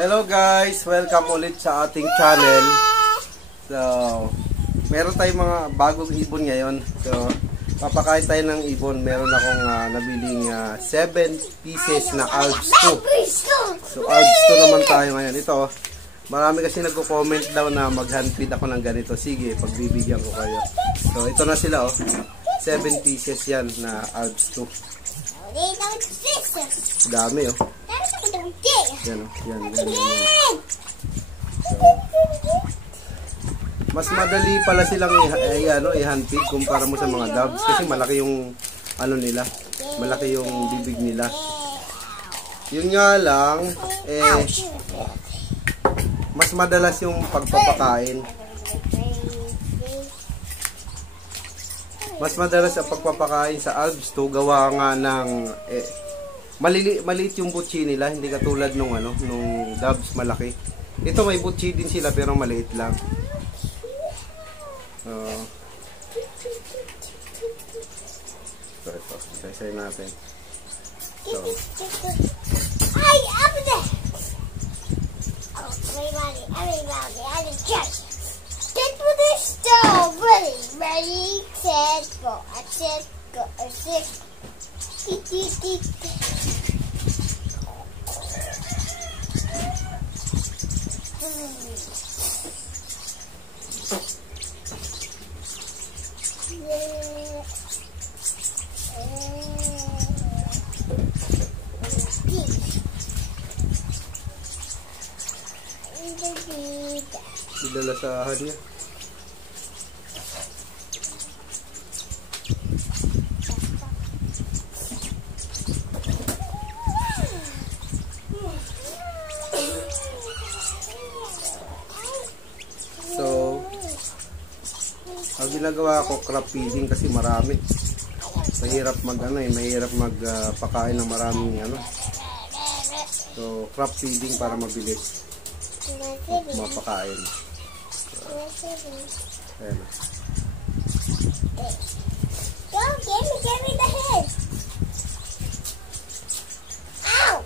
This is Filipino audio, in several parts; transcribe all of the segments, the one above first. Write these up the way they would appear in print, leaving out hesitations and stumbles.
Hello guys! Welcome ulit sa ating channel. So, meron tayong mga bagong ibon ngayon. So, papakain tayo ng ibon. Meron akong nabiling 7 pieces na Alps 2. So, Alps 2 naman tayo ngayon. Ito, marami kasi nagko-comment daw na mag-handfeed ako ng ganito. Sige, pagbibigyan ko kayo. So, ito na sila oh. 7 pieces yan na Alps 2. Dami oh. Yan, yan. So, mas madali pala silang i-handfeed kumpara mo sa mga doves kasi malaki yung ano nila, malaki yung bibig nila. Yun nga lang mas madalas yung pagpapakain. Mas madalas ang pagpapakain sa Alps 2 gawa nga ng maliit yung butchi nila, hindi katulad nung nung doves malaki. Ito may butchi din sila pero maliit lang. So ito, isa-isay natin. So, ay, up there. Oh, everybody, just get to the stove. Ready, set, go. Set, go. Set. Didalasahan niya. So, ang ginagawa ko crop feeding kasi marami. Mahirap mahirap magpakain ng maraming So, crop feeding para mabilis mapakain. Ayan. Go, give me the head. Ouch!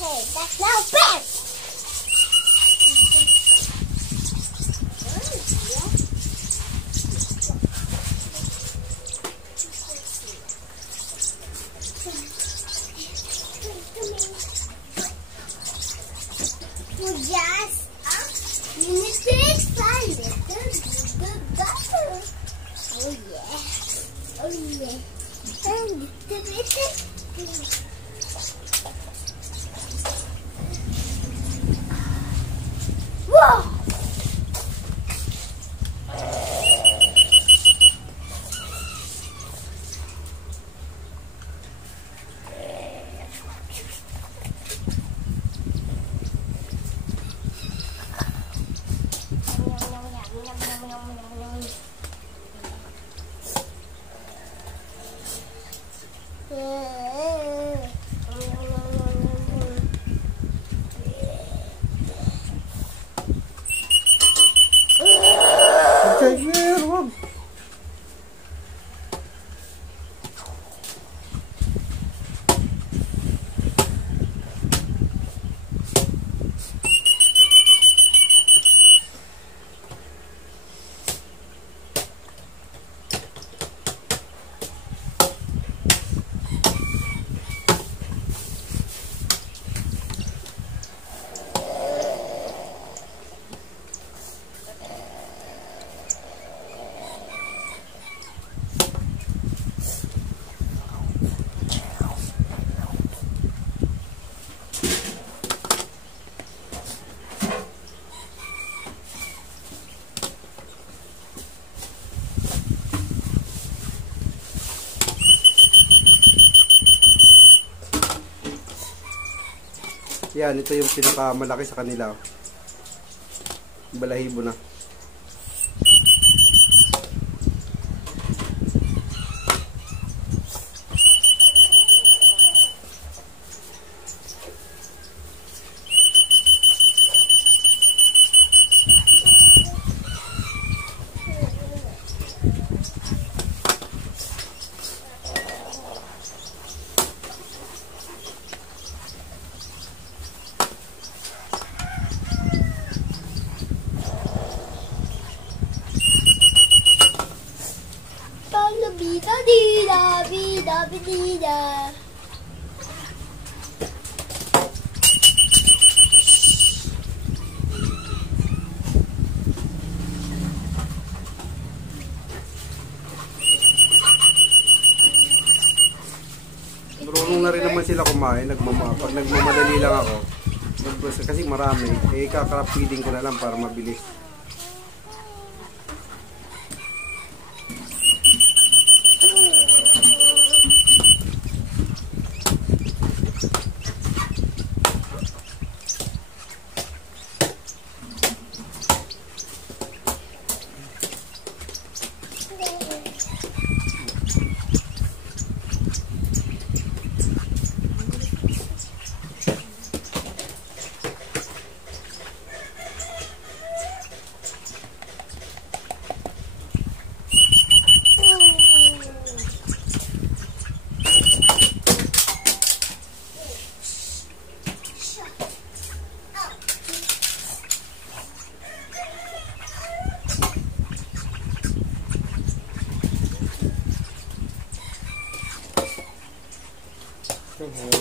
Hey, that's now bad. Whoa! Yan, ito yung pinakamalaki sa kanila. Balahibo na. Bida. Marunong na rin naman sila kumain. Nagmamadali lang ako. Kasi marami. Kakarap feeding ko na lang para mabilis.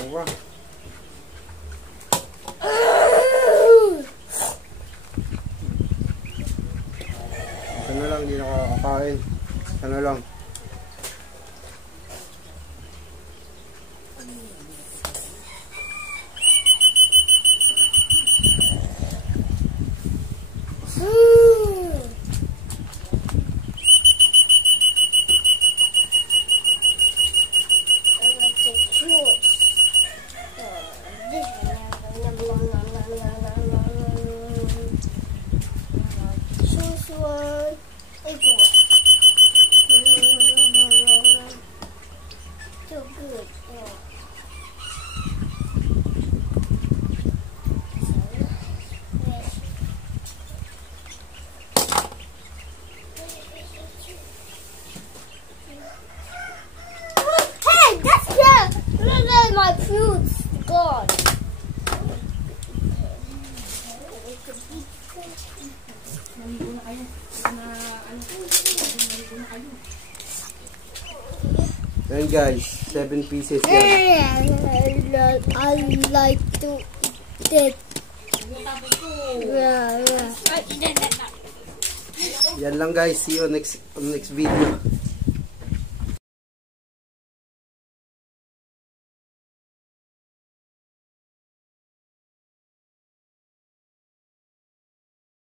Wah. Ito na lang, hindi nakakakain. Ito na lang. My fruits gone. Ayan guys, 7 pieces yan. I like to eat it. Yan lang guys, see you next video.